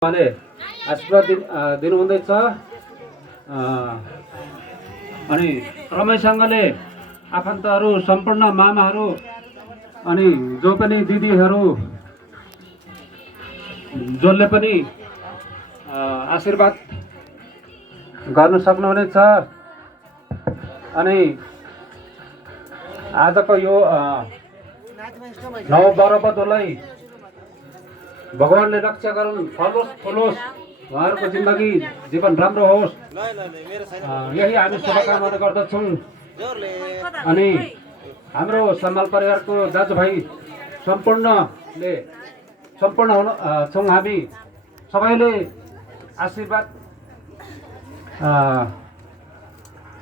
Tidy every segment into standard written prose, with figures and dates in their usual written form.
उहाँले आशीर्वाद दिनुहुँदैछ। अनि रमैसँगले आफन्तहरू, सम्पूर्ण मामाहरू अनि जो पनि दिदीहरू जसले पनि आशीर्वाद गर्न सक्नुहुनेछ। अनि आजको यो नवबरबदोलाई भगवानले रक्षा गरून्, फलोस् फुलोस्, उहाँहरूको जिन्दगी जीवन राम्रो होस्, यही हामी शुभकामना गर्दछौँ। अनि हाम्रो सम्माल परिवारको दाजुभाइ सम्पूर्ण छौँ हामी सबैले आशीर्वाद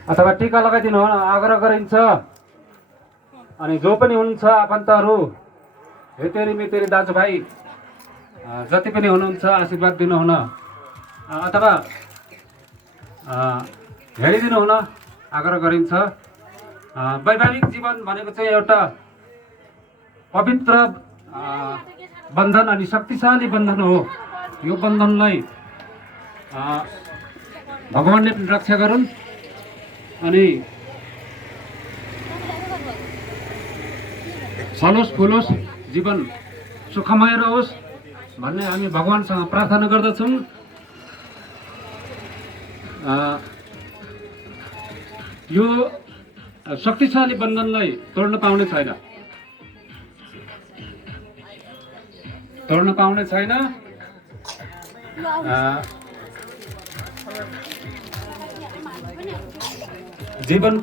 अथवा टीका लगाइदिनु आग्रह गरिन्छ। अनि जो पनि हुनुहुन्छ आफन्तहरू, हेतेरी मेतेरी दाजुभाइ जति पनि हुनुहुन्छ आशीर्वाद दिनुहुन अथवा हेरिदिनु हुन आग्रह गरिन्छ। वैवाहिक जीवन भनेको चाहिँ एउटा पवित्र बन्धन अनि शक्तिशाली बन्धन हो। यो बन्धनलाई भगवानले रक्षा गरून् अनि फलोस् फुलोस्, जीवन सुखमय रहोस् भन्ने हामी भगवानसँग प्रार्थना गर्दछौँ। यो शक्तिशाली बन्धनलाई तोड्न पाउने छैन, जीवन